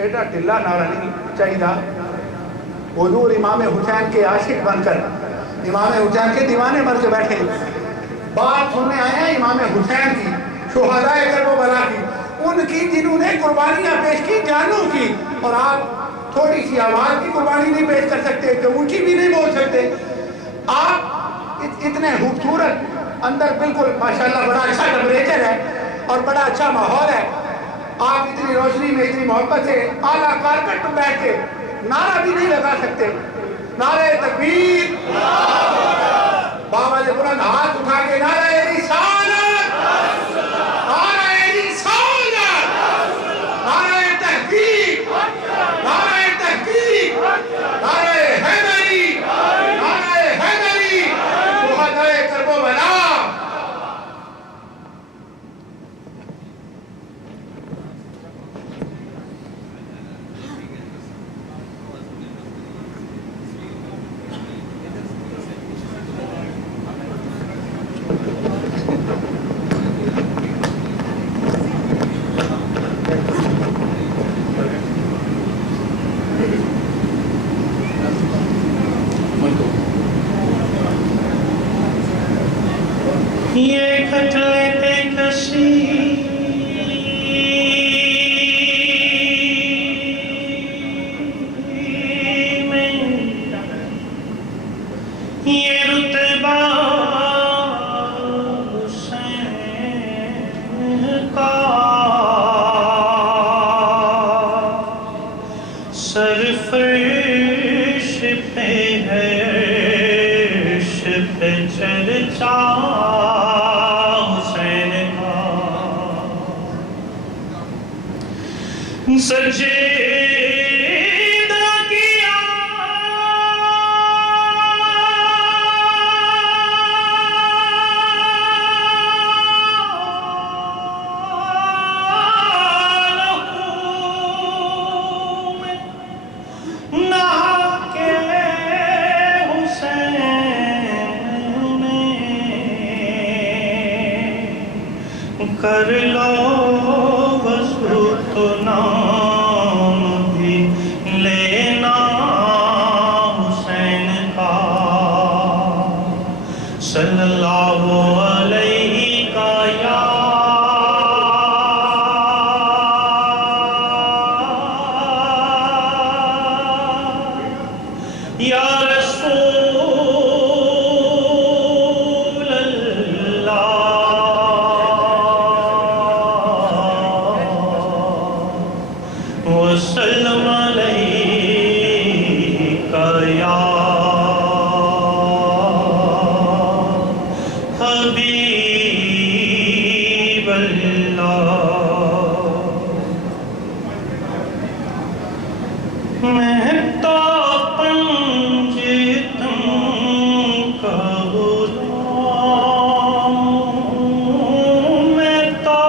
ایڈا ٹلا نہ رہنی چاہیے. حضور امام حسین کے عاشق بن کر امام حسین کے دیوانے بن کے بیٹھے. بات سننے آئے ہیں امام حسین کی, شہدائے کربلا کی, ان کی جنہوں نے قربانیاں پیش کی جانوں کی, اور آپ تھوڑی سی آواز کی قربانی نہیں پیش کر سکتے کہ اونچی بھی نہیں بول سکتے. آپ اتنے خوبصورت, اندر بالکل ماشاءاللہ بڑا اچھا ٹمپریچر ہے اور بڑا اچھا ماحول ہے. آپ اتنی روشنی میں اتنی محبت سے اعلیٰ کارپیٹ پر بیٹھ کے نعرہ بھی نہیں لگا سکتے. نعرہ تکبیر, بابا نے بلند ہاتھ اٹھا کے نعرہ رسالت, نعرہ رسالت, نعرہ تحقیق, نعرہ تحقیق, نعرہ حیدری, نعرہ حیدری, شہدائے کربلا. یہ کھٹلے پہ کشی میں یہ رتبہ حسین کا سر فرش پہ ہے, عرش پہ چرچا سجدہ کیا نہا کے حسین نے کر لو وضو تو نام بھی لینا حسین کا صلی اللہ علیہ کا یا رسول اللہ وسلم علیک یا حبیب اللہ. میں تو پنجتن کا غلام, میں تو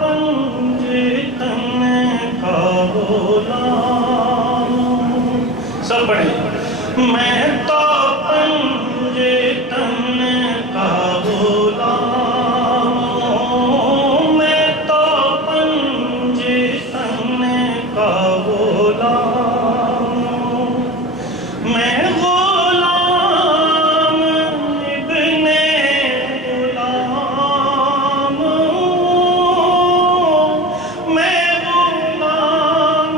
پنجتن کا غلام. سب پڑھیں. میں تو پنجتن کا غلام, میں تو پنجتن کا غلام, میں غلام ابن غلام, میں غلام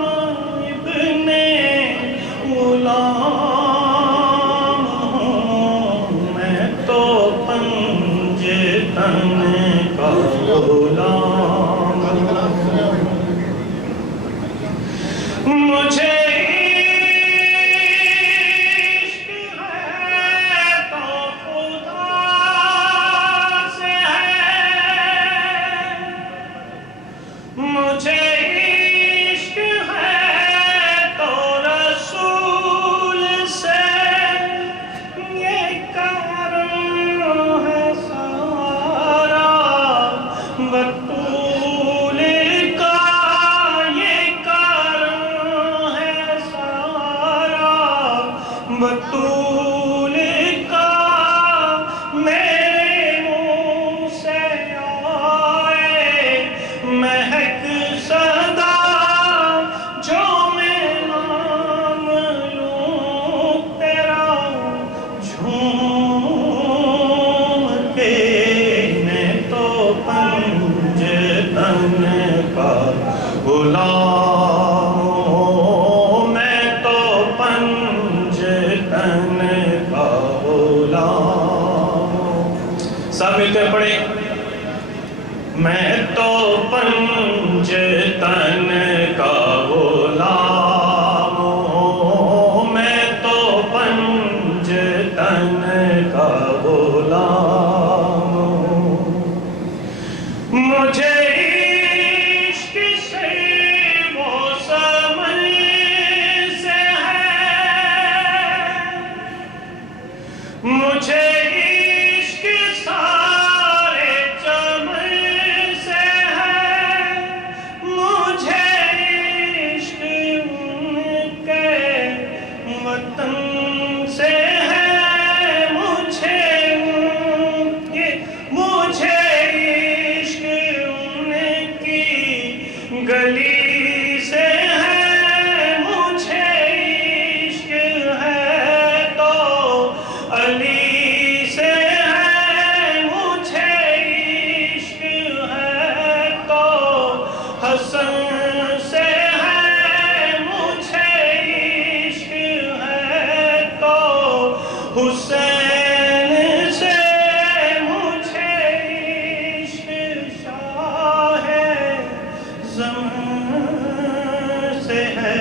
से है,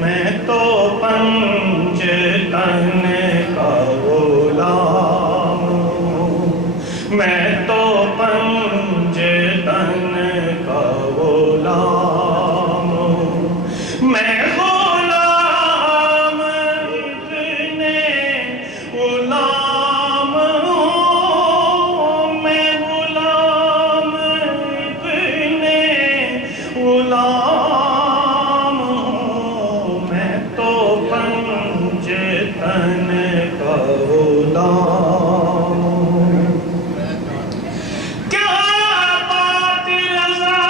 मैं तो पंजतन का गुलाम हूँ, मैं तो पंजतन का गुलाम हूँ, मैं गुलाम इब्ने गुलाम हूँ, मैं गुलाम इब्ने गुलाम हूँ, मैं तो पंजतन का गुलाम हूँ। क्या बात रज़ा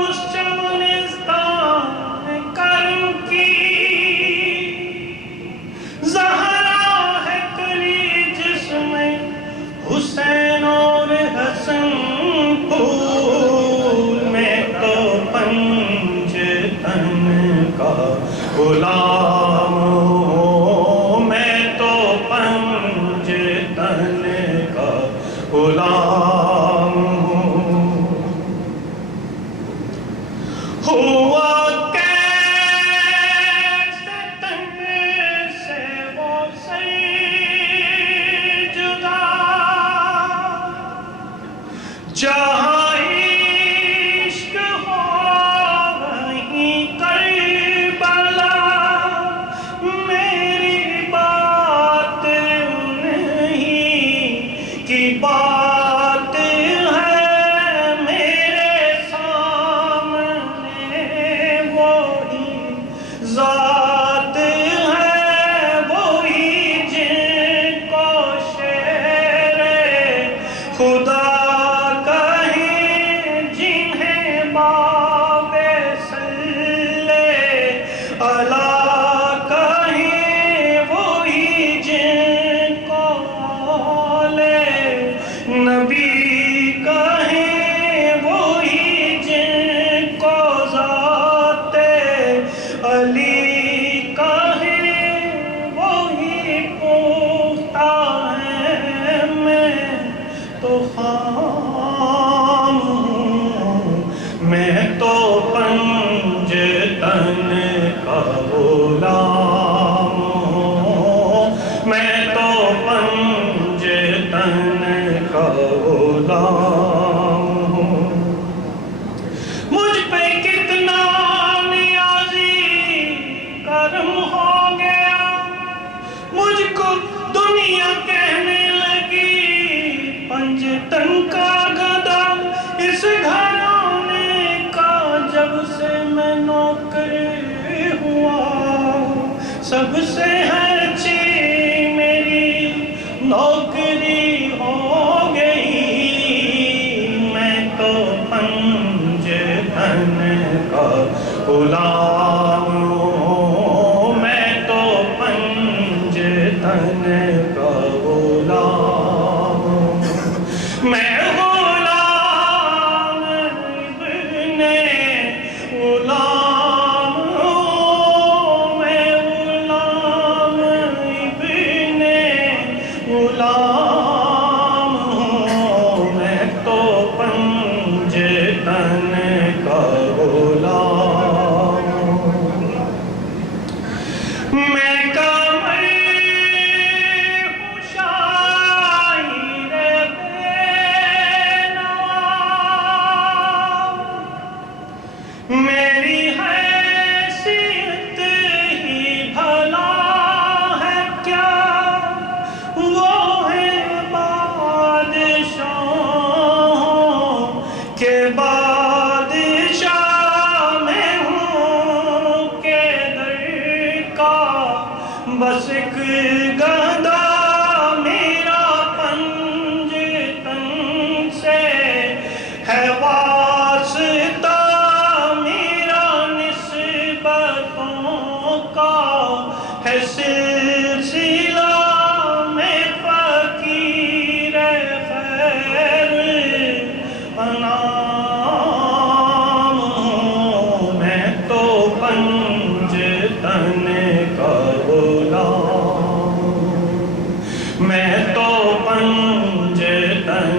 उस चमनिस्तान करम की, ज़हरा है कली जिसमें हुसैन और हसन फूल, मैं तो पंजतन का गुलाम हूँ, मैं तो पंजतन का गुलाम हूँ। हुआ कैसे तन से वो सही जुदा, जहाँ इश्क हो वहीं करबला, मेरी बात नहीं की बात है, मेरे सामने वही ज़ात है, वही जिनको शेरे खुदा कहें, जिन्हें बाबे सल्ले अला कहें, वही जिनको औले नबी कहें, वही जिनको ज़ाते अली कहें, वही पूछता है मैं तो खाम हूँ, मैं तो पंजतन का गुलाम हूँ, मैं तो पंजतन का गुलाम हूँ। मुझ पे कितना नियाज़ी करम हो गया, मुझको दुनिया कहने लगी पंजतन का गधा, इस घराने का जब से मैं नौकर हुआ, सबसे अच्छी मेरी नौकरी हो गई, मैं तो पंजतन का गुलाम हूँ, मैं तो पंजतन का गुलाम हूँ, मैं गुलाम इब्ने गुलाम हूँ, मैं गुलाम इब्ने गुलाम हूँ, मैं तो पंजतन का गुलाम हूँ। मैं कमर हूँ शायर बेनवा, मेरी हैसियत ही भला है क्या, वो है बादशाहों के बादशाह, मैं हूँ के दर का बस एक गधा, मेरा पंजतन से है वास्ता, मेरा निस्बतों का है सिलसिला, मैं फकीर खैर अनाम हूँ, मैं तो पंजतन का गुलाम हूँ, मैं तो पंजतन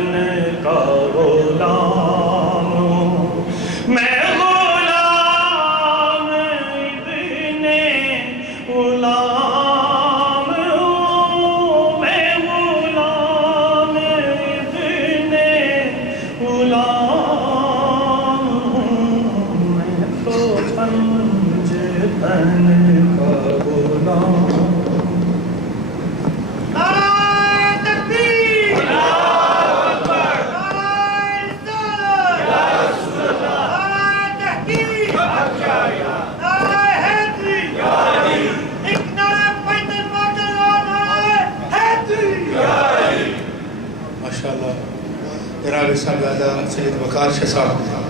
का गुलाम हूँ, मैं गुलाम سمجھے تن کا بولا ماشاءاللہ جناب صاحب سید وقار شاہ صاحب